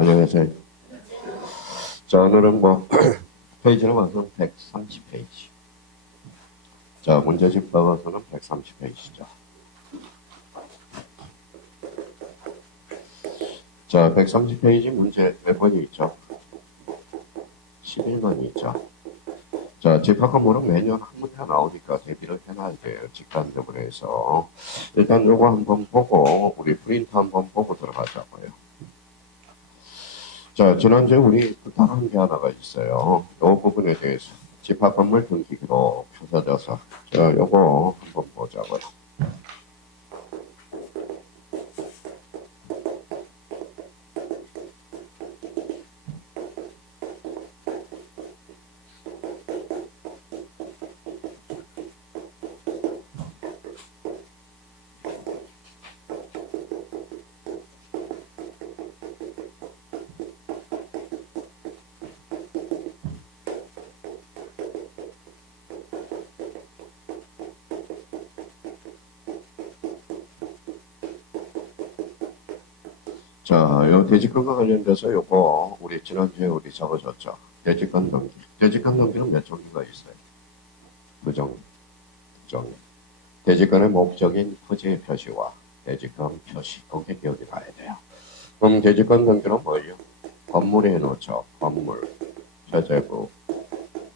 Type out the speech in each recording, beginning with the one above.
안녕하세요. 자, 오늘은 페이지로 봐서 130페이지. 자, 문제집 봐서는 130페이지죠. 자, 130페이지 문제 몇 번이 있죠? 11번이 있죠. 자, 집합과목은 매년 한 문제 나오니까 대비를 해놔야 돼요. 직관적으로 해서. 일단 요거 한번 보고, 우리 프린트 한번 보고 들어가자고요. 자, 지난주에 우리 부탁한 게 하나가 있어요. 이 부분에 대해서 집합 건물 등기기로 펴져져서 자, 요거 한번 보자고요. 자, 요 대지권과 관련돼서 요거 우리 지난주에 우리 적어줬죠. 대지권 등기. 대지권 등기는 몇 종류가 있어요? 두 종류. 종류. 대지권의 목적인 토지의 표시와 대지권 표시. 이게 기억이 나야 돼요. 그럼 대지권 등기는 뭐예요? 건물에 해놓죠. 건물, 표제부,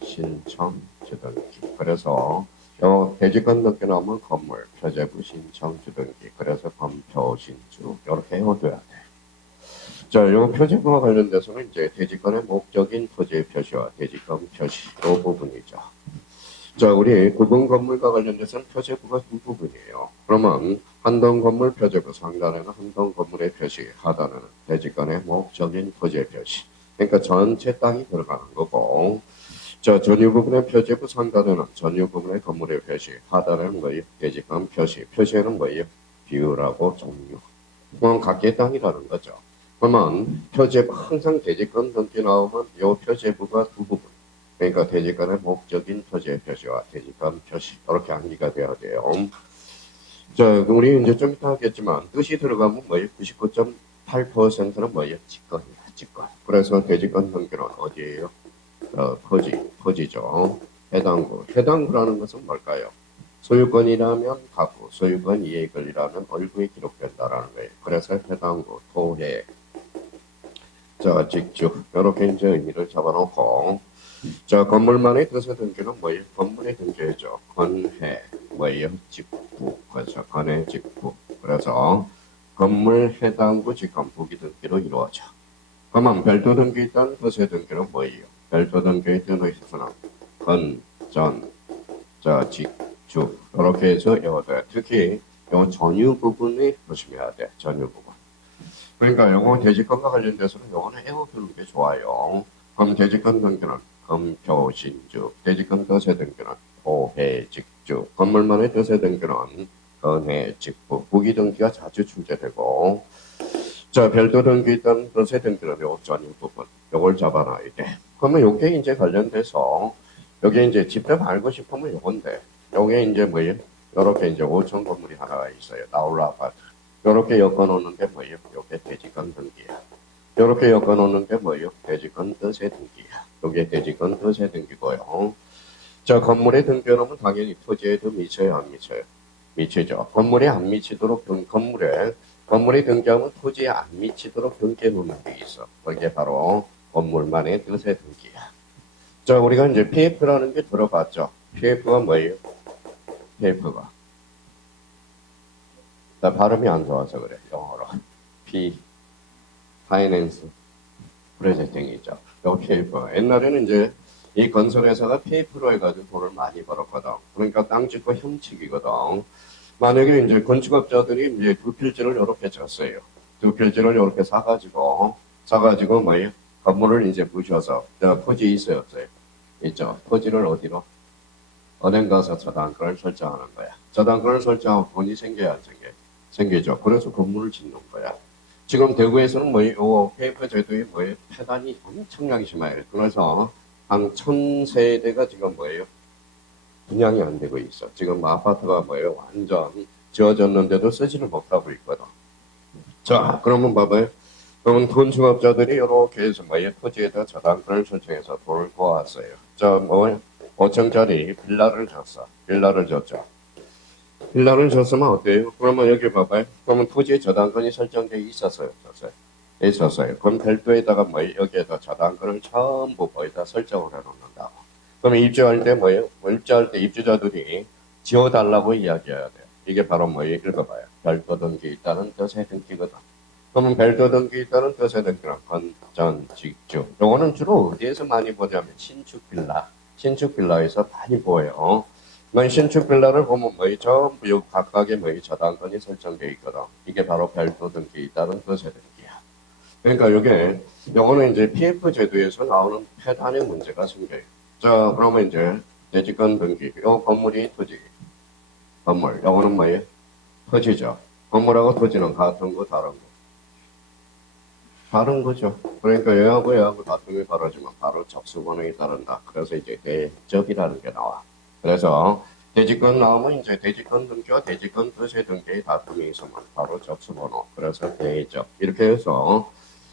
신청, 주등기. 그래서 요 대지권 등기는 하면 건물, 표제부, 신청, 주등기. 그래서 건표, 신주 이렇게 해둬야 돼. 자, 요 표지부와 관련돼서는 이제 대지권의 목적인 토지의 표시와 대지권 표시 이 부분이죠. 자, 우리 구분 건물과 관련돼서는 표제부가 두 부분이에요. 그러면 한동 건물 표제부 상단에는 한동 건물의 표시, 하단에는 대지권의 목적인 토지의 표시. 그러니까 전체 땅이 들어가는 거고, 자, 전유 부분의 표제부 상단에는 전유 부분의 건물의 표시, 하단에는 뭐예요? 대지권 표시. 표시에는 뭐예요? 비율하고 종류. 그건 각기의 땅이라는 거죠. 그러면 표제부 항상 대지권 등기 나오면 이 표제부가 두 부분. 그러니까 대지권의 목적인 토지의 표시와 대지권 표시 이렇게 암기가 돼야 돼요. 자, 우리 이제 좀 이따 하겠지만 뜻이 들어가면 뭐예요? 99.8%는 뭐예요? 직권이야, 직권. 그래서 대지권 등기는 어디예요? 토지죠. 해당구라는 것은 뭘까요? 소유권이라면 가구, 소유권 이해권이라면 얼구에 기록된다라는 거예요. 그래서 해당구, 토해, 자, 직주 이렇게 이제 의미를 잡아놓고, 자, 건물만의 뜻의 등기는 뭐예요? 건물의 등기죠. 건해 뭐예요? 직부. 그래서 건해 직부. 그래서 건물 해당구 직권 부기 등기로 이루어져. 그러면 별도 등기 있던 뜻의 등기는 뭐예요? 별도 등기의 뜻의 뜻은 건, 전, 자, 직주 이렇게 해서 외워둬요. 특히 요 전유 부분이 조심해야 돼. 전유 부분. 그러니까 요거 대지권과 관련돼서는 요거는 외워두는 게 좋아요. 그럼 대지권 등기는 검표, 신주, 대지권 뜻의 등기는 토해, 직주, 건물만의 뜻의 등기는 건해, 직부, 부기 등기가 자주 출제되고, 자, 별도 등기 있던 뜻의 등기는 요 전유 부분, 요걸 잡아놔야 돼. 그러면 요게 이제 관련돼서, 여기 이제 직접 알고 싶으면 요건데, 요게 이제 뭐예요? 요렇게 이제 5층 건물이 하나가 있어요. 나홀라 아파트. 요렇게 엮어놓는 게 뭐예요? 요게 대지권 등기야. 요렇게 엮어놓는 게 뭐예요? 대지권 뜻의 등기야. 요게 대지권 뜻의 등기고요. 자, 건물에 등기하면 당연히 토지에도 미쳐요, 안 미쳐요? 미치죠. 건물에 안 미치도록 건물에 등기하면 토지에 안 미치도록 등기해 놓는 게 있어. 그게 바로 건물만의 뜻의 등기야. 자, 우리가 이제 PF라는 게 들어봤죠. PF가 뭐예요? PF가. 나 발음이 안 좋아서 그래, 영어로. 파이낸스 프로젝팅이죠. 요 PF. 옛날에는 이제 이 건설회사가 PF로 해가지고 돈을 많이 벌었거든. 그러니까 땅 짓고 형식이거든. 만약에 이제 건축업자들이 이제 두 필지를 이렇게 졌어요. 두 필지를 이렇게 사가지고 뭐예요? 건물을 이제 부셔서, 토지 있어요, 없어요? 있죠. 토지를 어디로? 은행 가서 저당권을 설정하는 거야. 저당권을 설정하면 돈이 생겨야 안 생겨요? 생기죠. 그래서 건물을 짓는 거야. 지금 대구에서는 뭐예요? 페이퍼 제도에 뭐예요? 폐단이 엄청나게 심해요. 그래서 한 1000세대가 지금 뭐예요? 분양이 안 되고 있어. 지금 아파트가 뭐예요? 완전 지어졌는데도 쓰지를 못하고 있거든. 자, 그러면 봐봐요. 그러면 건축업자들이 이렇게 해서 뭐예 토지에다 저당권을 설정해서 돈을 모았어요. 저 뭐 5층짜리 빌라를 줬어. 빌라를 줬죠. 빌라를 줬으면 어때요? 그러면 여기 봐봐요. 그러면 토지에 저당권이 설정돼 있었어요. 있었어요. 그럼 별도에다가 뭐 여기에다 저당권을 전부 거기다 설정을 해놓는다고. 그럼 입주할 때 뭐예요? 입주할 때 입주자들이 지어달라고 이야기해야 돼요. 이게 바로 뭐예요? 읽어봐요. 별도 등기 있다는 뜻의 등기거든. 그러면 별도 등기 있다는 뜻의 등기는 건전, 직주. 요거는 주로 어디에서 많이 보냐면 신축 빌라. 신축 빌라에서 많이 보여요. 신축 빌라를 보면 뭐이 전부 요 각각의 뭐이 저당권이 설정되어 있거든. 이게 바로 별도 등기 있다는 뜻의 등기야. 그러니까 요거는 이제 PF 제도에서 나오는 폐단의 문제가 생겨요. 자, 그러면 이제 대지권 등기. 요 건물이 토지. 건물. 요거는 뭐예요? 토지죠. 건물하고 토지는 같은 거, 다른 거. 다른 거죠. 그러니까 얘하고 다툼이 벌어지면 바로 접수번호에 따른다. 그래서 이제 대접이라는 게 나와. 그래서 대지권 나오면 이제 대지권 등기와 대지권 표시 등기의 다툼이 있으면 바로 접수번호. 그래서 대접. 이렇게 해서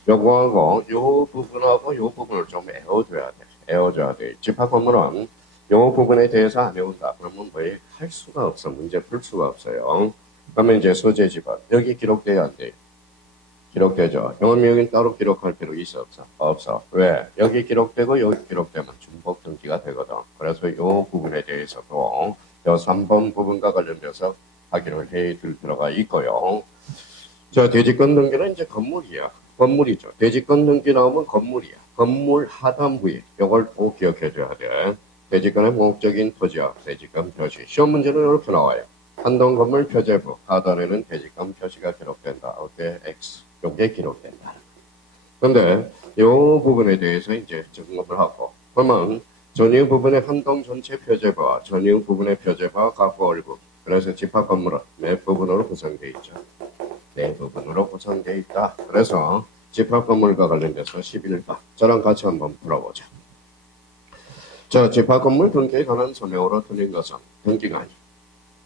요거하고 요 부분하고 요 부분을 좀 애워줘야 돼. 애워줘야 돼. 집합 건물은 요 부분에 대해서 안 애운다. 그러면 뭐 할 수가 없어. 문제 풀 수가 없어요. 그러면 이제 소재 집합. 여기 기록돼야 안 돼. 기록되죠. 영업명은 따로 기록할 필요 있어 없어? 없어. 왜? 여기 기록되고 여기 기록되면 중복 등기가 되거든. 그래서 이 부분에 대해서도 요 3번 부분과 관련돼서 확인을 해 들어가 있고요. 자, 대지권 등기는 이제 건물이야. 건물이죠. 대지권 등기 나오면 건물이야. 건물 하단부에 이걸 꼭 기억해 줘야 돼. 대지권의 목적인 토지와 대지권 표시. 시험 문제는 이렇게 나와요. 한동 건물 표제부 하단에는 대지권 표시가 기록된다. 어때? X. 요게 기록된다. 그런데 이 부분에 대해서 이제 점검을 하고 그러면 전유 부분의 한동 전체 표제부와 전유 부분의 표제부와 가구 얼굴 그래서 집합 건물은 몇 부분으로 구성되어 있죠? 네 부분으로 구성되어 있다. 그래서 집합 건물과 관련돼서 11번 저랑 같이 한번 풀어보자. 자, 집합 건물 등기에 관한 설명으로 틀린 것은 등기가 아니.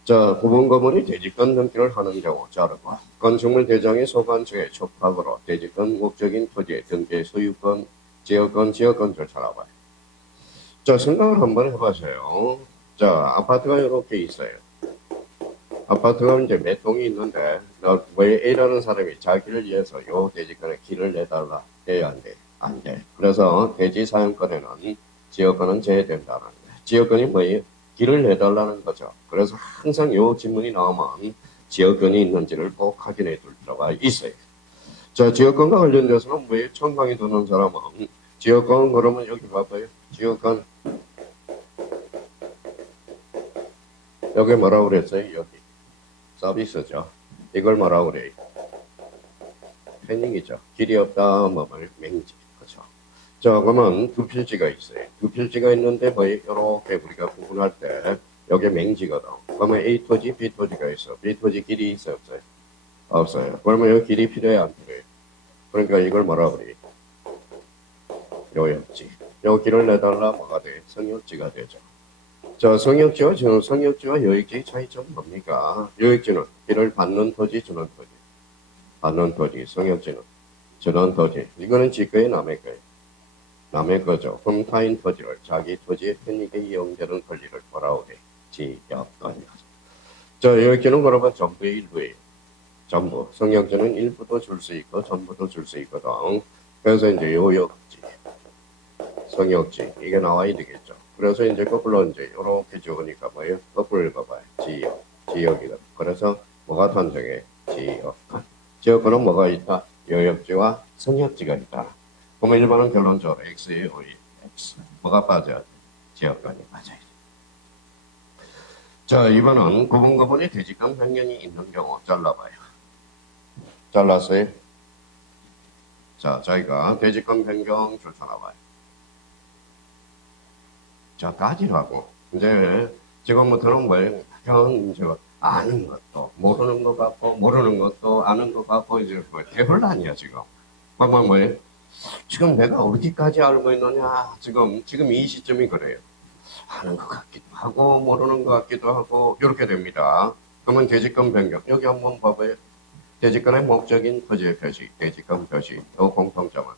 자, 부분 건물이 대지권 등기를 하는 경우 자르고 건축물 대장의 소관청의 촉박으로 대지권 목적인 토지의 등기의 소유권, 지역권 절차나 봐요. 자, 생각을 한번 해보세요. 자, 아파트가 이렇게 있어요. 아파트가 이제 몇 동이 있는데 왜 A라는 사람이 자기를 위해서 요 대지권에 길을 내달라 해야 안 돼? 안 돼. 그래서 대지 사용권에는 지역권은 제외된다는 거예요. 지역권이 뭐예요? 길을 내달라는 거죠. 그래서 항상 요 질문이 나오면 지역권이 있는지를 꼭 확인해 둘 필요가 있어요. 자, 지역권과 관련돼서는 왜 청강이 드는 사람은 지역권 그러면 여기 봐봐요. 지역권 여기 뭐라고 그랬어요? 여기 서비스죠. 이걸 뭐라고 그래요? 패닝이죠. 길이 없다, 맹지. 그죠. 자, 그러면 두 필지가 있어요. 두 필지가 있는데, 이렇게 우리가 구분할 때, 여기 맹지거든. 그러면 A 토지, B 토지가 있어. B 토지 길이 있어, 없어요? 없어요. 그러면 여기 길이 필요해, 안 필요해? 그러니까 이걸 뭐라고 그래? 요역지. 요 길을 내달라, 뭐가 돼? 성역지가 되죠. 자, 성역지와 요역지의 차이점은 뭡니까? 요역지는 길을 받는 토지, 주는 토지. 받는 토지, 성역지는 주는 토지. 이거는 지거의 남의 거예요. 남의 거죠. 그럼 타인 토지를 자기 토지에 편익에 이용되는 권리를 뭐라고 해? 지역권이죠. 자, 요역지는 그러면 전부의 일부예요. 전부. 성역지는 일부도 줄 수 있고 전부도 줄 수 있거든. 그래서 이제 요역지, 성역지 이게 나와야 되겠죠. 그래서 이제 거꾸로 이제 이렇게 적으니까 뭐예요? 거꾸로 읽어봐요. 지역이거든. 그래서 뭐가 탄생해? 지역권. 지역권은 뭐가 있다? 요역지와 성역지가 있다. 그러면 1번은 결론적으로 X의 오이, X. 뭐가 빠져야 돼? 지역권이 빠져야 돼. 자, 2번은 구분구분의 대지권 변경이 있는 경우 잘라봐요. 잘랐어요? 자, 저희가 대지권 변경 줄쳐놔봐요. 자, 따지라고. 이제 지금부터는 뭐예요? 그냥 아는 것도 모르는 것 같고 모르는 것도 아는 것 같고 이제 대혼란이야 지금. 뭐예요? 지금 내가 어디까지 알고 있느냐? 지금 이 시점이 그래요. 아는 것 같기도 하고 모르는 것 같기도 하고 이렇게 됩니다. 그러면 대지권 변경 여기 한번 봐봐요. 대지권의 목적인 토지의 표시, 대지권 표시, 또 공통점은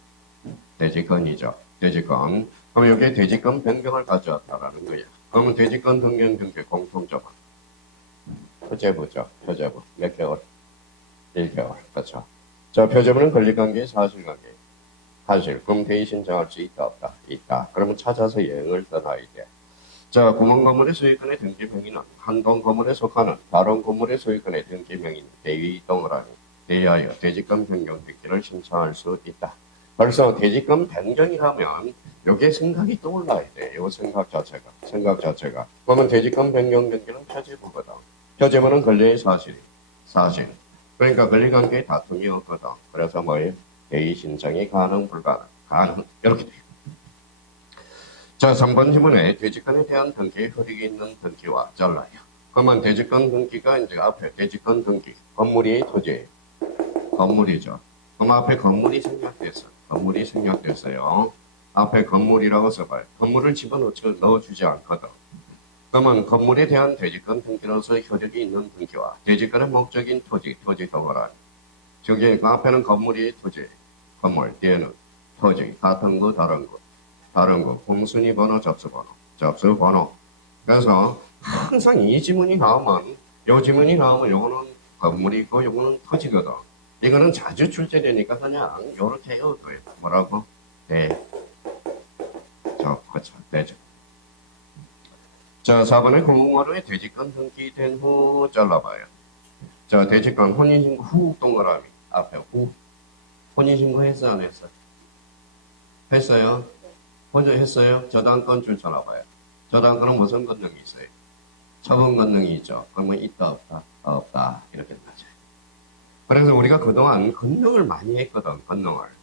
대지권이죠. 대지권. 그럼 여기에 대지권 변경을 가져왔다라는 거예요. 그러면 대지권 변경 등기의 공통점은 표제부죠. 표제부. 몇 개월? 1개월. 그렇죠. 자, 표제부는 권리관계, 사실관계. 사실. 그럼 대의 신청할 수 있다, 없다? 있다. 그러면 찾아서 여행을 떠나야 돼. 자, 구멍 건물의 소유권의 등기 명의는 한 동 건물에 속하는 다른 건물의 소유권의 등기 명의는 대위 동그라미 대하여 대지권 변경 등기를 신청할 수 있다. 벌써 대지권 변경이라면 여기에 생각이 떠올라야 돼. 이 생각 자체가. 그러면 대지권 변경 등기는 표제부거든. 표제부는 권리의 사실. 그러니까 권리관계에 다툼이 없거든. 그래서 뭐예요? 대의 신청이 가능, 불가능, 가능 이렇게 돼. 자, 3번 지문에 대지권에 대한 등기에 흐리게 있는 등기와 잘라요. 그러면 대지권 등기가 이제 앞에 대지권 등기, 건물이 토지, 건물이죠. 그럼 앞에 건물이 생략됐어요. 앞에 건물이라고 써봐요. 건물을 넣어주지 않거든. 그러면 건물에 대한 대지권 등기로서 효력이 있는 등기와 대지권의 목적인 토지 덩어리. 저기 그 앞에는 건물이 토지, 건물, 뒤에는 토지, 같은 거, 다른 거, 공순위 번호, 접수번호. 그래서 항상 이 지문이 나오면, 요거는 건물이 있고, 요거는 토지거든. 이거는 자주 출제되니까 그냥 요렇게 외워둬요. 뭐라고? 대죠. 자, 4번에 공무원의 대지권 등기된 후 잘라봐요. 자, 대지권 혼인신고 후 동그라미. 앞에 후. 혼인신고 했어, 안 했어? 했어요? 먼저 했어요? 저당권 줄쳐놔봐요. 저당권은 무슨 권능이 있어요? 처분 권능이 있죠. 그러면 있다, 없다? 없다. 이렇게 나죠. 그래서 우리가 그동안 권능을 많이 했거든.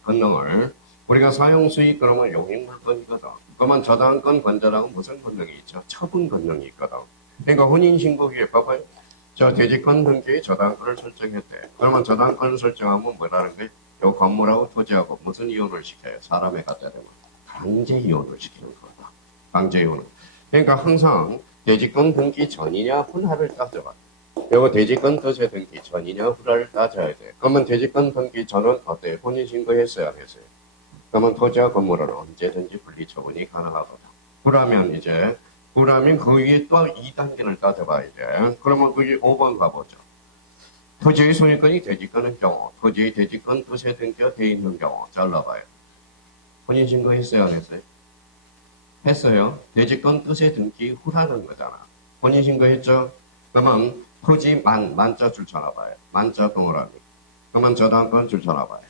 권능을. 우리가 사용수익 그러면 용익물권이거든. 그러면 저당권 권자랑은 무슨 권능이 있죠? 처분 권능이 있거든. 그러니까 혼인신고 위에 봐봐요. 저 대지권 등기에 저당권을 설정했대. 그러면 저당권을 설정하면 뭐라는 거예요? 요 건물하고 토지하고 무슨 이혼을 시켜요? 사람의 갖다 대면. 강제 이혼을 시키는 거다. 강제 이혼을. 그러니까 항상 대지권 등기 전이냐 후냐를 따져봐. 요거 대지권 토지 등기 전이냐 후냐를 따져야 돼. 그러면 대지권 등기 전은 어때요? 혼인신고했어요? 안 했어요? 그러면 토지와 건물은 언제든지 분리처분이 가능하거든. 후라면 그 위에 또 2단계를 따져봐야 돼. 그러면 그게 5번 가보죠. 토지의 소유권이 대지권인 경우, 토지의 대지권 토지 등기가 돼 있는 경우 잘라봐요. 혼인신고 했어요, 안 했어요? 했어요. 대지권 뜻의 등기 후라는 거잖아. 혼인신고 했죠? 그러면 토지 만자 줄쳐놔봐요. 만자 동그라미. 그러면 저당권 줄쳐놔봐요.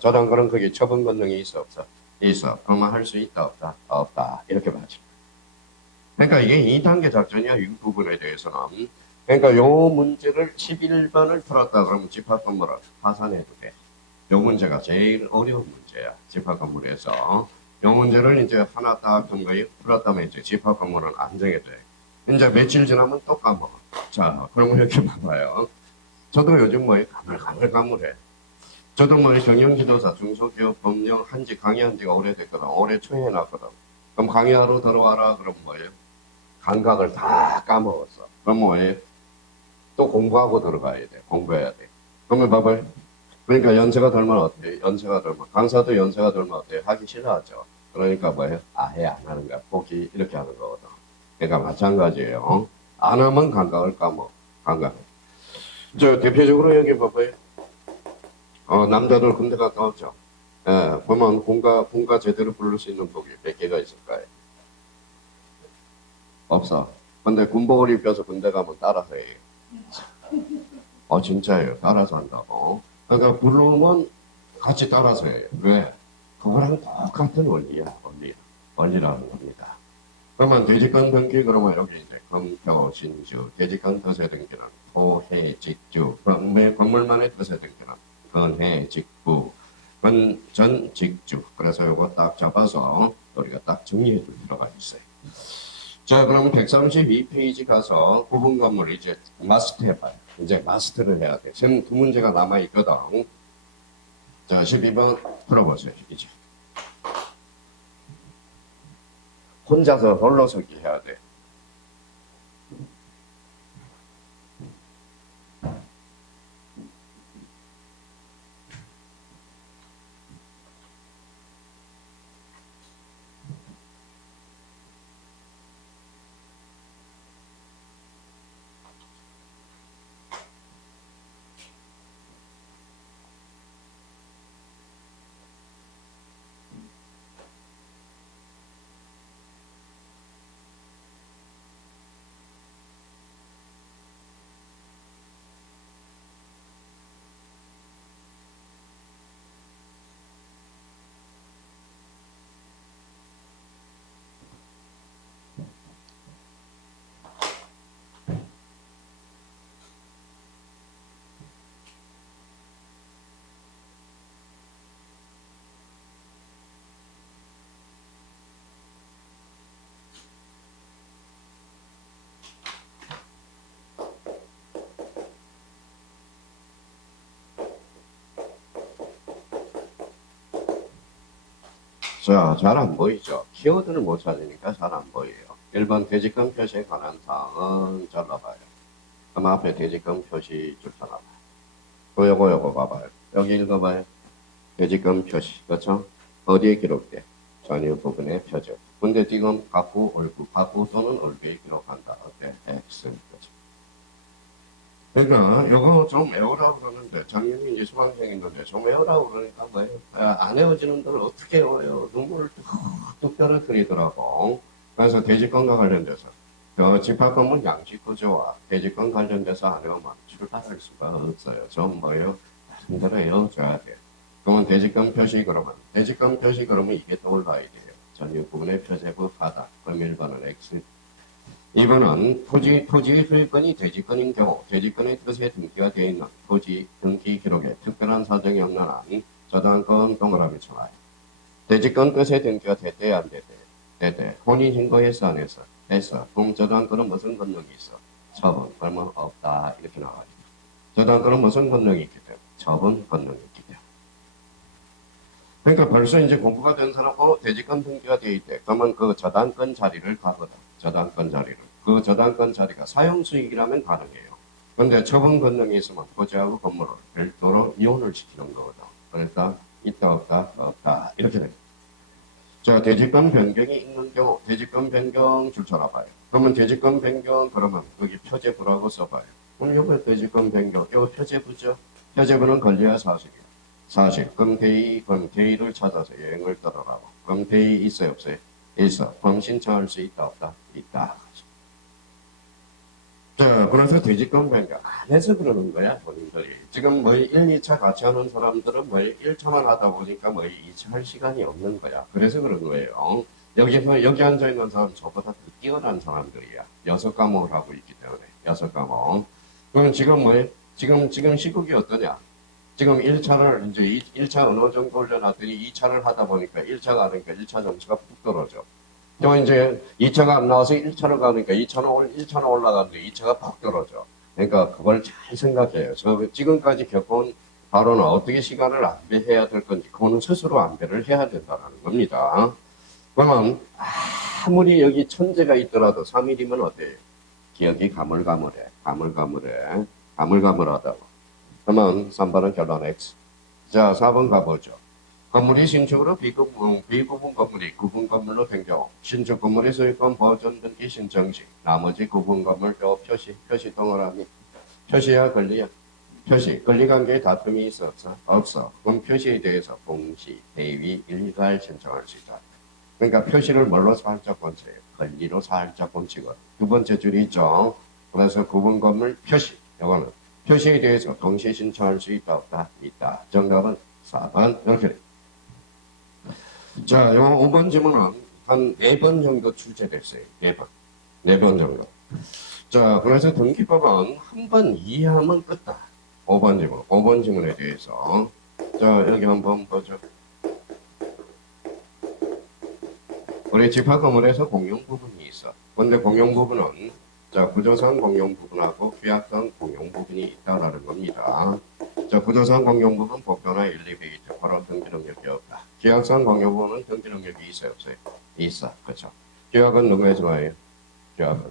저당권은 그게 처분 권능이 있어, 없어? 있어. 그러면 할 수 있다, 없다? 없다. 이렇게 봐죠. 그러니까 이게 2단계 작전이야, 이 부분에 대해서는. 그러니까 요 문제를 11번을 풀었다 그러면 집합건물을 파산해도 돼. 요 문제가 제일 어려운 문제야. 집합건물에서. 요 문제를 이제 하나 딱 풀었다면 이제 집합건물은 안 정해져. 이제 며칠 지나면 또 까먹어. 자, 그러면 이렇게 봐봐요. 저도 요즘 뭐 가물가물해. 저도 뭐 경영지도사, 중소기업 법령 한지 강의한 지가 오래됐거든. 올해 초에 해놨거든. 그럼 강의하러 들어와라. 그럼 뭐예요? 감각을 다 까먹었어. 그럼 뭐예요? 또 공부하고 들어가야 돼. 공부해야 돼. 그러면 봐봐요. 그러니까 연세가 들면 어때요? 강사도 연세가 들면 어때요? 하기 싫어하죠. 그러니까 뭐예요? 아예 안 하는 거야. 포기 이렇게 하는 거거든. 그러니까 마찬가지예요. 안 하면 감각을 까먹어. 감각. 저 대표적으로 여기 봐봐요. 남자들 군대 갔다 왔죠. 예, 보면 군가 제대로 부를 수 있는 복이 몇 개가 있을까요? 없어. 근데 군복을 입혀서 군대 가면 따라서 해요. 진짜예요. 따라서 한다고. 그러니까 부르면 같이 따라서 해요. 왜? 그거랑 똑같은 원리라는 겁니다. 그러면 대지권 등기 그러면 여기 이제 검표, 신주, 대지권 터세 등기는 토해, 직주, 건물만의 터세 등기는 건해, 직부, 전, 직주. 그래서 요거 딱 잡아서 우리가 딱 정리해 줄 필요가 있어요. 자, 그러면 132페이지 가서 구분 건물 이제 마스터 해봐요. 이제 마스터를 해야 돼. 지금 두 문제가 남아있거든. 자, 12번 풀어보세요, 이제. 혼자서 홀로서기 해야 돼. 자, 잘 안 보이죠? 키워드를 못 찾으니까 잘 안 보여요. 1번 퇴직금 표시에 관한 사항은 잘라봐요. 그럼 앞에 퇴직금 표시 줄 잘라봐요. 요거 봐봐요. 여기 읽어봐요. 퇴직금 표시, 그렇죠? 어디에 기록돼? 전유 부분의 표적. 근데 지금 가구, 얼구, 가구 또는 얼구에 기록한다. 어때? X. 그렇죠? 그러니까 이거 좀 외우라고 그러는데 작년에 이제 수강생 있는데 좀 외우라고 그러니까 뭐예요? 안 외워지는 걸 어떻게 외워요? 눈물을 뚝뚝 떨어뜨리더라고. 그래서 돼지건강 관련돼서 집합건물 양식구조와 돼지건 관련돼서 안 외우면 출발할 수가 없어요. 좀 뭐예요? 힘들어 외워줘야 돼요. 그러면 돼지건 표시 그러면 돼지건 표시 그러면 이게 떠올라야 돼요. 전유 부분의 표제부 바다. 그럼 1번은 X. 2번은 토지의 소유권이 돼지권인 경우 돼지권의 뜻에 등기가 되어 있는 토지 등기 기록에 특별한 사정이 없는 한 저당권 동그라미 쳐봐요. 돼지권 뜻에 등기가 됐대 안 됐대? 됐대. 혼인신고했어 안 했어? 했어. 그럼 저당권은 무슨 권능이 있어? 처분. 그러면 없다 이렇게 나와요. 저당권은 무슨 권능이 있기 때문에? 처분 권능이 있기 때문에. 그러니까 벌써 이제 공부가 된 사람하고 돼지권 등기가 되어 있대. 그러면 그 저당권 자리를 가거든. 저당권 자리를. 그 저당권 자리가 사용수익이라면 가능해요. 근데 처분 권능이 있으면 토지하고 건물을 별도로 이혼을 시키는 거거든. 그러니까 있다 없다 없다 이렇게 됩니다. 자, 돼지권 변경이 있는 경우 돼지권 변경 줄 쳐놔봐요. 그러면 돼지권 변경 그러면 여기 표제부라고 써봐요. 그럼 요거 돼지권 변경 요거 표제부죠. 표제부는 권리와 사실이에요. 사실 금대의를 찾아서 여행을 떠나라고. 금대의 있어요 없어요? 있어. 그럼 신청할 수 있다 없다? 있다. 자, 그래서 돼지권 변경 안 해서 그러는 거야 본인들이. 지금 뭐 1, 2차 같이 하는 사람들은 뭐 1차만 하다 보니까 뭐 2차 할 시간이 없는 거야. 그래서 그런 거예요. 여기 앉아있는 사람 저보다 더 뛰어난 사람들이야. 6과목을 하고 있기 때문에 6과목. 그럼 지금 지금 시국이 어떠냐? 지금 1차를 이제 1차 어느 정도 올려놨더니 2차를 하다 보니까 1차가 하니까 1차 점수가 푹 떨어져. 또 이제 2차가 안 나와서 1차로 가니까 1차는 올라가는데 2차가 푹 떨어져. 그러니까 그걸 잘 생각해요. 저 지금까지 겪어온 바로는 어떻게 시간을 안배해야 될 건지 그거는 스스로 안배를 해야 된다는 겁니다. 그러면 아무리 여기 천재가 있더라도 3일이면 어때요? 기억이 가물가물하다고. 그러면 3번은 결론 X. 자, 4번 가보죠. 건물이 신축으로 비구분 건물이 구분 건물로 된 경우 신축 건물의 소유권 보존 등기 신청 시 나머지 구분 건물 표시 동그라미 표시야 권리야? 표시 권리관계에 다툼이 있어 없어? 없어. 그럼 표시에 대해서 공시, 대위, 일괄 신청할 수 있다. 그러니까 표시를 뭘로 살짝 권치해요? 권리로 살짝 권치고 두 번째 줄이 있죠. 그래서 구분 건물 표시 이거는 표시에 대해서 동시 신청할 수 있다 없다? 있다. 정답은 4번 이렇게 돼. 자, 요 5번 질문은 한 4번 정도 출제됐어요. 4번. 4번 정도. 자, 그래서 등기법은 한 번 이해하면 끝다. 5번 질문. 5번 질문에 대해서. 자, 여기 한번 보죠. 우리 집합 건물에서 공용 부분이 있어. 근데 공용 부분은 자, 구조상 공용 부분하고 규약상 공용 부분이 있다라는 겁니다. 자, 구조상 공용 부분 보표나 엘리베이터 바로 등기 능력이 없다. 규약상 공용 부분은 등기 능력이 있어요 없어요? 있어. 그렇죠. 규약은 누구의 정하예요? 규약은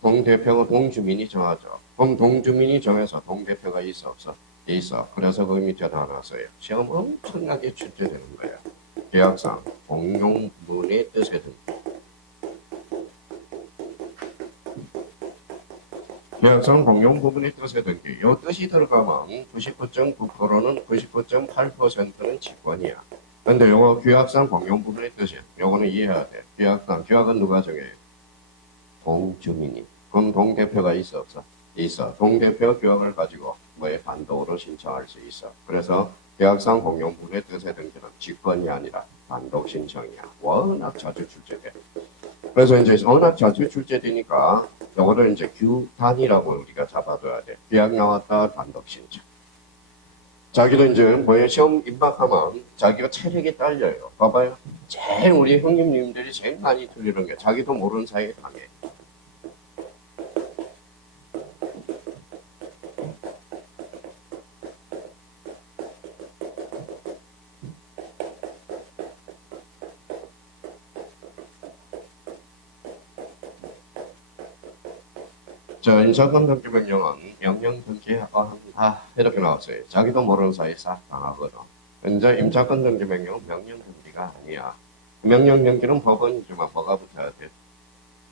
동대표가 동주민이 정하죠. 그럼 동주민이 정해서 동대표가 있어 없어? 있어. 그래서 그 밑에 나눴어요. 시험 엄청나게 출제되는 거예요. 규약상 공용 부분의 뜻에 등기. 계약상 공용 부분의 뜻에 등기. 이 뜻이 들어가면 99.9%는 99.8%는 직권이야. 근데 요거 규약상 공용 부분의 뜻이야. 요거는 이해해야 돼. 규약은 누가 정해요? 동주민이. 그럼 동대표가 있어 없어? 있어. 동대표 규약을 가지고 뭐에 단독으로 신청할 수 있어. 그래서 규약상 공용 부분의 뜻에 등기는 직권이 아니라 단독 신청이야. 워낙 자주 출제돼. 그래서 이제 워낙 자주 출제되니까 요거를 이제 규단이라고 우리가 잡아둬야 돼. 규약 나왔다 단독 신청. 자기도 이제 뭐에 시험 입학하면 자기가 체력이 딸려요. 봐봐요. 제일 우리 형님님들이 제일 많이 틀리는 게 자기도 모르는 사이에 당해. 자, 임차권 등기 명령은 명령 등기한다 이렇게 나왔어요. 자기도 모르는 사이에 싹 당하거든. 현재 임차권 등기 명령은 명령 등기가 아니야. 명령 등기는 법원이지만 뭐가 붙어야 돼?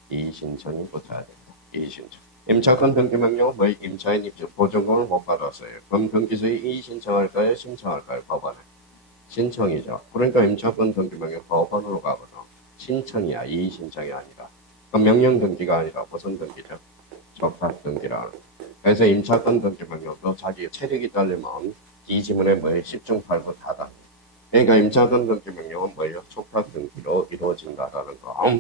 이의신청이 붙어야 된다. 이의신청. 임차권 등기 명령은 뭐 임차인 입주 보증금을 못 받았어요. 그럼 등기소에 이의신청할까요? 신청할까요? 법원에. 신청이죠. 그러니까 임차권 등기 명령 법원으로 가거든. 신청이야. 이의신청이 아니라. 그럼 명령 등기가 아니라 무슨 등기죠? 적합 등기라. 그래서 임차권 등기 명령도 자기 체력이 딸리면 이 지문에 뭐예요? 10중 8구 다다. 그러니까 임차권 등기 명령은 뭐예요? 적합 등기로 이루어진다라는 거.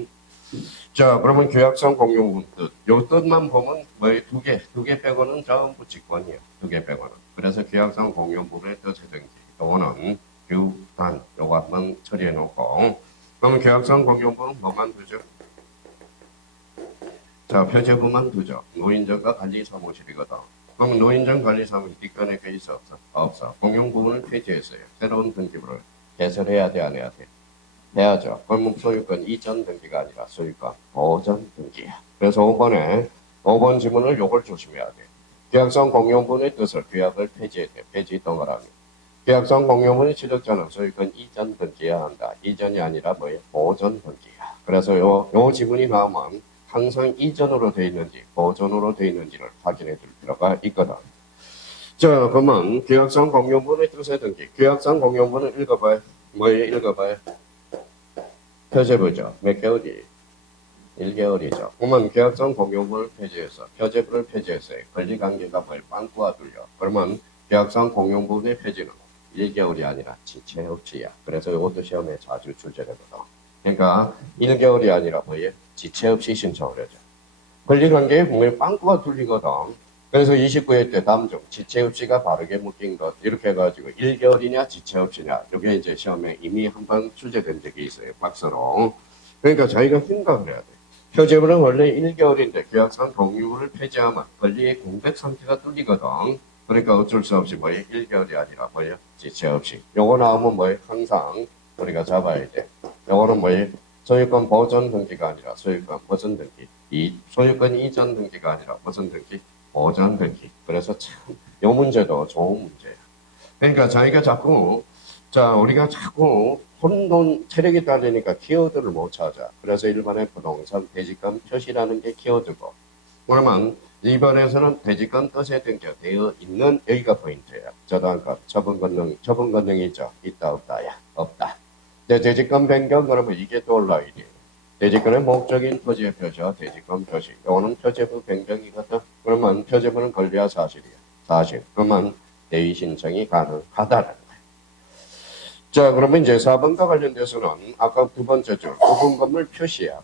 자, 그러면 계약상 공용분 뜻. 요 뜻만 보면 뭐예요? 두 개 빼고는 전부 직권이에요. 두 개 빼고는. 그래서 계약상 공용분의 뜻이든지 요거는 규단 요거 한번 처리해 놓고. 그러면 계약상 공용분은 뭐만 두죠? 자, 표제부만 두죠. 노인정과 관리사무실이거든. 그럼 노인정 관리사무실 뒷건에 게 있어 없어? 없어. 공용부분을 폐지했어요. 새로운 등기부를 개설해야 돼, 안 해야 돼? 해야죠. 그러면 소유권 이전 등기가 아니라 소유권 보전 등기야. 그래서 5번 지문을 요걸 조심해야 돼. 계약상 공용분의 뜻을 계약을 폐지해야 돼. 폐지 동그라미. 계약상 공용분의 취득자는 소유권 이전 등기해야 한다. 이전이 아니라 뭐예요? 보전 등기야. 그래서 요 지문이 나오면 항상 이전으로 되어 있는지 보전으로 되어 있는지를 확인해 줄 필요가 있거든. 자, 그러면 계약상 공용분의 뜻의 등기. 계약상 공용분을 읽어봐요. 뭐예요? 읽어봐요. 표제부죠. 몇 개월이? 1개월이죠. 그러면 계약상 공용분을 폐지해서 표제부를 폐지했어요. 권리관계가 뭘 빵꾸가 뚫려. 그러면 계약상 공용분의 폐지는 1개월이 아니라 지체없이야. 그래서 이것도 시험에 자주 출제되거든. 그러니까 1개월이 아니라 뭐예요? 지체 없이 신청을 하죠. 권리관계에 분명히 빵꾸가 뚫리거든. 그래서 29회 때 다음 중 지체 없이가 바르게 묶인 것 이렇게 해가지고 1개월이냐 지체 없이냐 이게 이제 시험에 이미 한 번 출제된 적이 있어요. 박스로. 그러니까 자기가 생각을 해야 돼. 표제부는 원래 1개월인데 계약상 공유를 폐지하면 권리의 공백 상태가 뚫리거든. 그러니까 어쩔 수 없이 뭐예요? 1개월이 아니라 뭐예요? 지체 없이. 요거 나오면 뭐예요? 항상 우리가 잡아야 돼. 요거는 뭐예요? 소유권 보전 등기가 아니라 소유권 보전 등기. 이 소유권 이전 등기가 아니라 무슨 등기? 보전 등기. 그래서 참 요 문제도 좋은 문제예요. 그러니까 우리가 자꾸 혼돈 체력이 딸리니까 키워드를 못 찾아. 그래서 일반의 부동산 대지권 표시라는 게 키워드고. 그러면 이번에서는 대지권 뜻에 등재되어 있는 여기가 포인트예요. 저당값 처분 권능이 있죠. 있다 없다야. 없다. 대지권 변경 그러면 이게 또 올라와야 돼요. 대지권의 목적인 토지의 표시와 대지권 표시. 이거는 표제부 변경이거든. 그러면 표제부는 권리와 사실이야. 사실. 그러면 대의 신청이 가능하다라는 거예요. 자, 그러면 이제 4번과 관련돼서는 아까 두 번째 줄 부분 건물 표시야.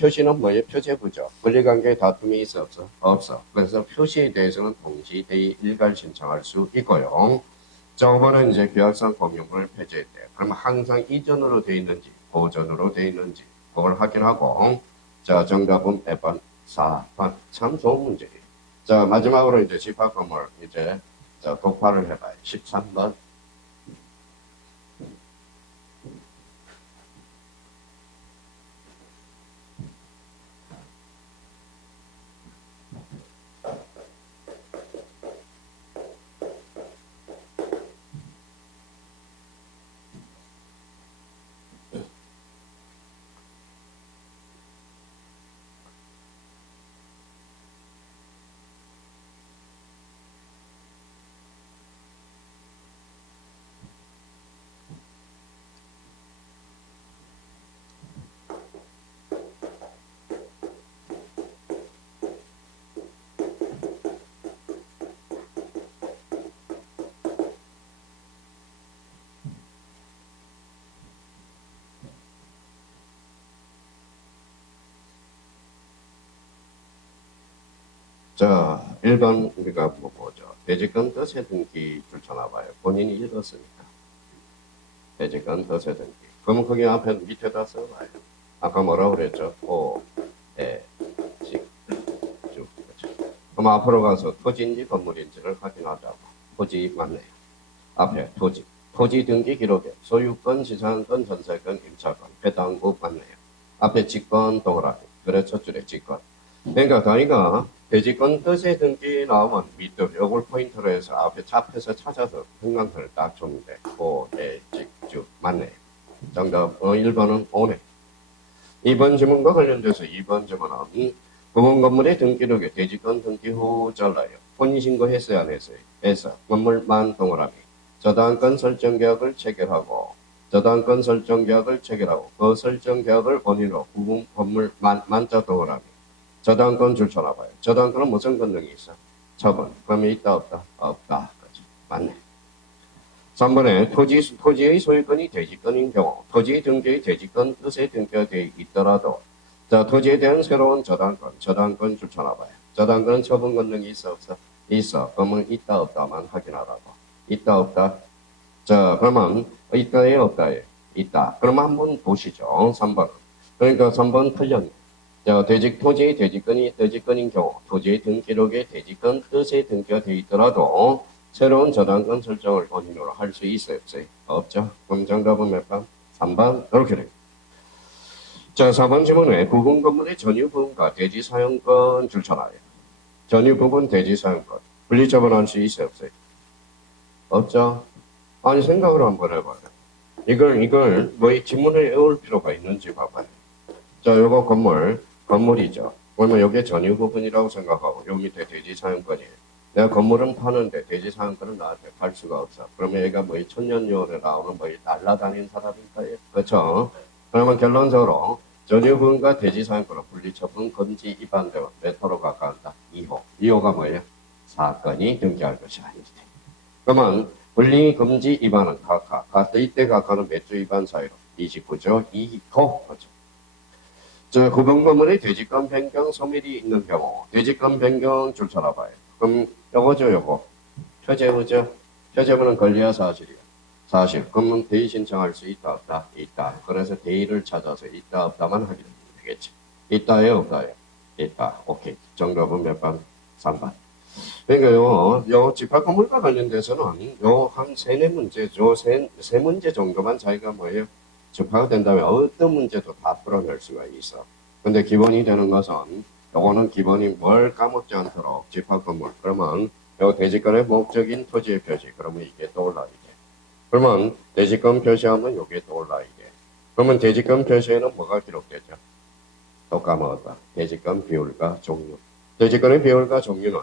표시는 뭐예요? 표제부죠. 권리관계 다툼이 있어 없어? 없어. 그래서 표시에 대해서는 동시 대의 일괄 신청할 수 있고요. 자, 5번은 이제 계약상 공용분을 폐지했대요. 그러면 항상 이전으로 돼 있는지 보전으로 돼 있는지 그걸 확인하고. 자, 정답은 1번 4번. 참 좋은 문제예요. 자, 마지막으로 이제 집합 건물 이제 자, 독파를 해봐요. 13번. 자, 1번 우리가 보죠. 대지권 뜻의 등기 줄 쳐놔봐요. 본인이 읽었으니까. 대지권 뜻의 등기. 그러면 거기 앞에 밑에다 써봐요. 아까 뭐라고 그랬죠? 직, 쭉. 그렇죠. 그럼 앞으로 가서 토지인지 건물인지를 확인하자고. 토지 맞네요. 앞에 토지. 토지 등기 기록에 소유권, 지상권, 전세권, 임차권, 해당부 맞네요. 앞에 직권 동그라미. 그래 첫 줄에 직권. 그러니까 저희가 대지권 뜻의 등기 나오면 밑뜻 요걸 포인트로 해서 앞에 잡혀서 찾아서 형광펜을 딱 줬는데 고대직주 맞네. 정답 1번은 오네. 2번 지문과 관련돼서 2번 지문은 부분 건물의 등기록에 대지권 등기 후 잘라요. 혼인신고 했어요 안 했어요? 했어. 건물만 동그라미. 저당권 설정 계약을 체결하고 저당권 설정 계약을 체결하고 그 설정 계약을 원인으로 부분 건물 만자 동그라미. 저당권 줄쳐놔봐요. 저당권은 무슨 권능이 있어? 처분. 그러면 있다 없다? 없다. 그렇죠. 맞네. 3번에 토지의 소유권이 대지권인 경우 토지의 등기의 대지권 뜻에 등기되어 있더라도 자, 토지에 대한 새로운 저당권 줄쳐놔봐요. 저당권은 처분 권능이 있어 없어? 있어. 그러면 있다 없다만 확인하라고. 있다 없다? 자, 그러면 있다에 없다에 있다. 그러면 한번 보시죠. 3번은. 그러니까 3번 틀렸네. 자, 토지의 대지권인 경우 토지의 등기록에 대지권 뜻에 등기가 되어 있더라도 새로운 저당권 설정을 원인으로 할 수 있어요? 없어요? 없죠. 그럼 정답은 몇 번? 3번 이렇게 됩니다. 자, 4번 질문에 부분 건물의 전유 부분과 대지 사용권 줄쳐놔요. 전유 부분 대지 사용권 분리 처분할 수 있어요? 없어요? 없죠. 아니 생각을 한번 해봐요. 이걸 뭐 이 지문을 외울 필요가 있는지 봐봐요. 자, 요거 건물이죠. 그러면 여기에 전유 부분이라고 생각하고 요 밑에 대지 사용권이에요. 내가 건물은 파는데 대지 사용권은 나한테 팔 수가 없어. 그러면 얘가 뭐 이 천년유월에 나오는 뭐 이 날라다니는 사람일까요? 그렇죠? 그러면 결론적으로 전유 부분과 대지 사용권은 분리처분 금지 위반되면 몇 호로 가까운다? 2호. 2호가 뭐예요? 사건이 등기할 것이 아니지. 그러면 분리 금지 위반은 각하. 이때 각하는 몇 주 위반 사유로? 29조 2호. 그렇죠? 저 구분 건물의 대지권 변경 소멸이 있는 경우 대지권 변경 줄 쳐놔봐요. 그럼 요거죠 요거. 표제부죠. 표제부는 권리야 사실이야. 사실. 그러면 대의 신청할 수 있다 없다? 있다. 그래서 대의를 찾아서 있다 없다만 확인하면 되겠지. 있다요 없다요? 있다. 오케이. 정답은 몇 번? 3번. 그러니까 요 집합건물과 관련돼서는 요 한 세네 문제, 세 문제 정도만 자기가 뭐예요? 접하가 된다면 어떤 문제도 다 풀어낼 수가 있어. 근데 기본이 되는 것은 요거는 기본이 뭘 까먹지 않도록 집합건물. 그러면 요 대지권의 목적인 토지의 표시. 그러면 이게 떠올라 이게. 그러면 대지권 표시하면 요게 떠올라 이게. 그러면 대지권 표시에는 뭐가 기록되죠? 또 까먹었다. 대지권 비율과 종류. 대지권의 비율과 종류는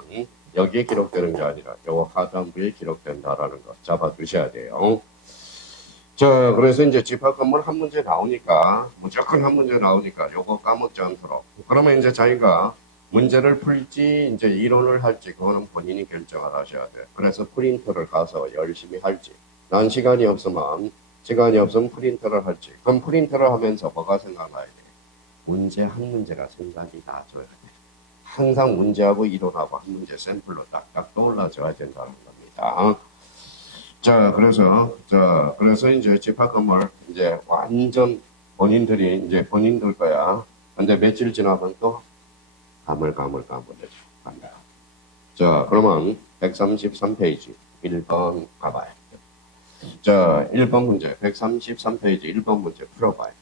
여기에 기록되는 게 아니라 요 하단부에 기록된다라는 거 잡아두셔야 돼요. 자, 그래서 이제 집합건물 한 문제 나오니까, 무조건 한 문제 나오니까 요거 까먹지 않도록. 그러면 이제 자기가 문제를 풀지, 이제 이론을 할지, 그거는 본인이 결정을 하셔야 돼. 그래서 프린터를 가서 열심히 할지. 난 시간이 없으면 프린터를 할지. 그럼 프린터를 하면서 뭐가 생각나야 돼? 문제 한 문제가 생각이 나줘야 돼. 항상 문제하고 이론하고 한 문제 샘플로 딱딱 떠올라줘야 된다는 겁니다. 자, 그래서 이제 집합건물 이제 완전 본인들이 이제 본인들 거야. 근데 며칠 지나면 또 가물가물해져. 자, 그러면 133페이지 1번 가봐요. 자, 1번 문제 133페이지 1번 문제 풀어봐요.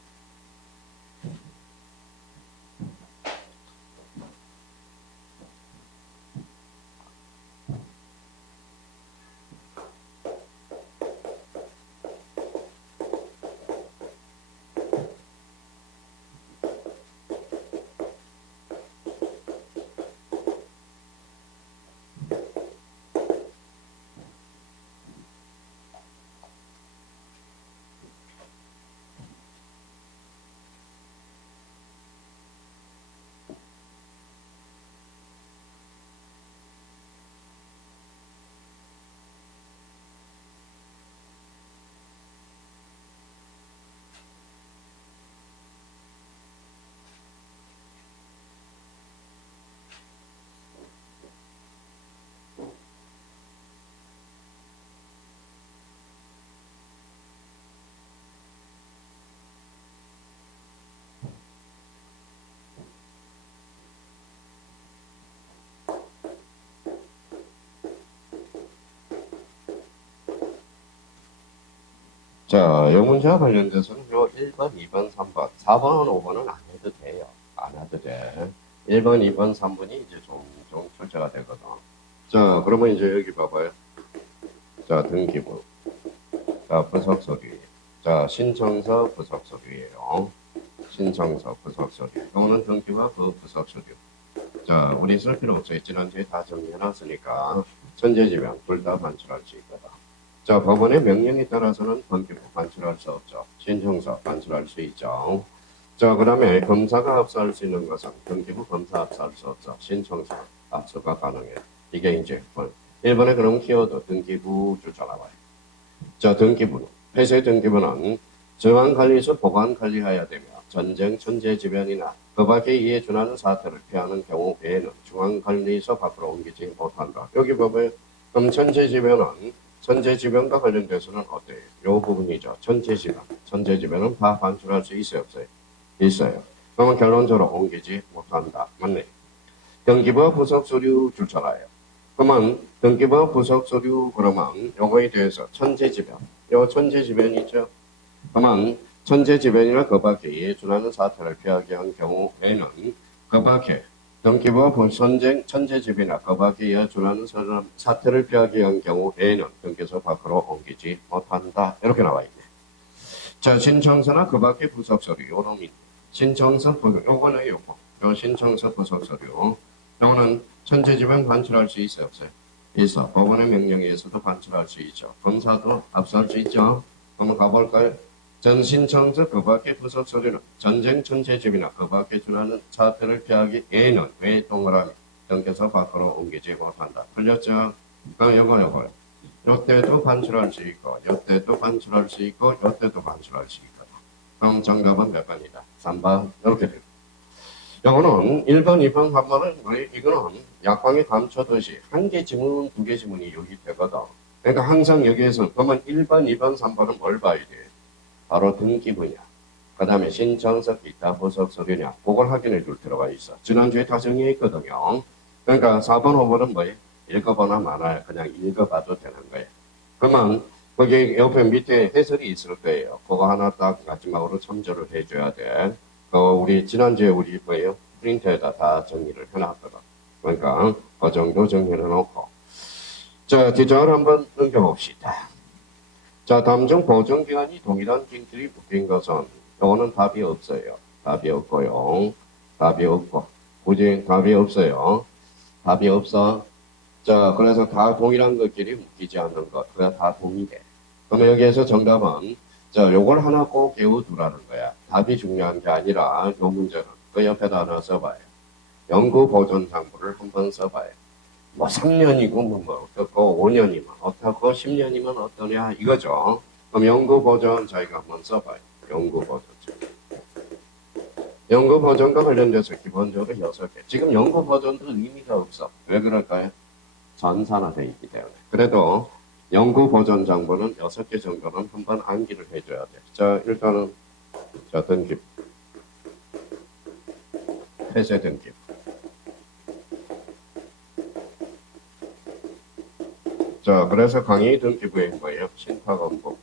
자, 이 문제와 관련돼서는 요 1번, 2번, 3번, 4번, 5번은 안 해도 돼요. 안 해도 돼. 1번, 2번, 3번이 이제 좀 자동 출제가 되거든. 자, 그러면 이제 여기 봐봐요. 자, 등기부. 자, 부속서류. 자, 신청서 부속서류예요. 신청서 부속서류. 이거는 등기부와 그 부속서류. 자, 우리 쓸 필요 없어요. 지난주에 다 정리해놨으니까 천재지변 둘 다 반출할 수 있거든. 자, 법원의 명령에 따라서는 등기부 반출할 수 없죠. 신청서 반출할 수 있죠. 자, 그 다음에 검사가 압수할 수 있는 것은 등기부 검사 압수할 수 없죠. 신청서 압수가 가능해요. 이게 이제 1번에 그럼 키워드 등기부 줄 줄 알아봐요. 자, 등기부는 폐쇄 등기부는 정황관리소 보관관리해야 되며 전쟁, 천재지변이나 그 밖에 이에 준하는 사태를 피하는 경우 외에는 중앙관리소 밖으로 옮기지 못한다. 여기 봐봐요. 그럼 천재지변과 관련돼서는 어때요? 요 부분이죠. 천재지변은 다 반출할 수 있어요, 없어요? 있어요. 그러면 결론적으로 옮기지 못한다. 맞네. 등기부와 부속서류 줄 줄 알아요. 그러면 등기부와 부속서류 그러면 요거에 대해서 천재지변. 요 천재지변이죠. 그러면 천재지변이나 그 밖에 준하는 사태를 피하게 한 경우에는 그 밖에 등기부와 전쟁, 천재지변이나 그 밖에 준하는 사태를 피하게 한 경우에는 등기소 밖으로 옮기지 못한다. 이렇게 나와 있네. 자, 신청서나 그 밖에 부속서류 요놈이 신청서 요거는 요거. 요 신청서 부속서류. 요거는 천재지변 반출할 수 있어요, 없어요? 있어. 법원의 명령에 의해서도 반출할 수 있죠. 검사도 압수할 수 있죠. 한번 가볼까요? 전신청서 그 밖의 부속서류는 전쟁, 천재지변이나 그 밖에 준하는 사태를 피하기 에는 왜 동그라미 등기소 밖으로 옮기지 못한다. 틀렸죠? 그럼 요거. 요때도 반출할 수 있고, 요때도 반출할 수 있고, 요때도 반출할 수 있고. 그럼 정답은 몇 번이다? 3번. 이렇게 됩니다. 요거는 1번, 2번 한번은 이거는 약방에 감춰듯이 한 개 지문, 두 개 지문이 여기 되거든. 그러니까 항상 여기에서 그러면 1번, 2번, 3번은 뭘 봐야 돼? 바로 등기부냐. 그 다음에 신청서 기타 부속서류냐. 그걸 확인해 줄 필요가 있어. 지난주에 다 정리했거든요. 그러니까 4번, 5번은 뭐예요? 읽어보나 마나요. 그냥 읽어봐도 되는 거예요. 그러면 거기 옆에 밑에 해설이 있을 거예요. 그거 하나 딱 마지막으로 첨부를 해줘야 돼. 우리 지난주에 우리 뭐예요? 프린터에다 다 정리를 해놨거든. 그러니까 그 정도 정리를 해놓고. 자, 뒤쪽을 한번 넘겨봅시다. 자, 다음 중 보증기간이 동일한 징질이 묶인 것은 이거는 답이 없어요. 답이 없고요. 답이 없고. 굳이 답이 없어요. 답이 없어. 자, 그래서 다 동일한 것끼리 묶이지 않는 것. 그냥 다 동일해. 그러면 여기에서 정답은 자, 요걸 하나 꼭 외워두라는 거야. 답이 중요한 게 아니라 요 문제는 그 옆에다 하나 써봐요. 연구 보존 장부를 한번 써봐요. 뭐 3년이고 뭐 어떻고 5년이면 어떻고 10년이면 어떠냐 이거죠. 그럼 연구 보존 저희가 한번 써봐요. 연구 보존. 연구 보존과 관련돼서 기본적으로 6개. 지금 연구 보존도 의미가 없어. 왜 그럴까요? 전산화되어 있기 때문에. 그래도 연구 보존 장부는 6개 정도는 한번 암기를 해줘야 돼. 자, 일단은 자, 등기부. 폐쇄 등기부. 자, 그래서 강의 등기부에 뭐예요? 신탁원부.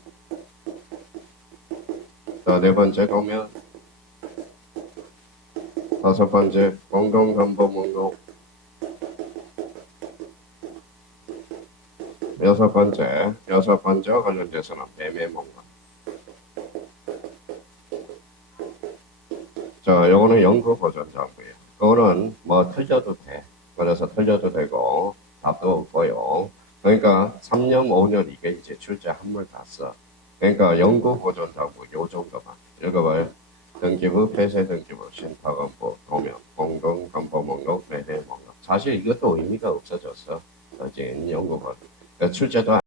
자, 네 번째 도면. 다섯 번째 공동담보 목록. 여섯 번째와 관련돼서는 매매 목록. 자, 요거는 연구 보존 장부예요. 그거는 뭐 틀려도 돼. 그래서 틀려도 되고 답도 없고요. 그러니까 3년, 5년 이게 이제 출제 한물 다 써. 그러니까 연구 보존 장부 요 정도만 읽어봐요. 등기부, 폐쇄 등기부, 신탁원부, 도면, 공동 담보 목록, 매매 목록. 사실 이것도 의미가 없어졌어. 어제 연구 보존. 출제도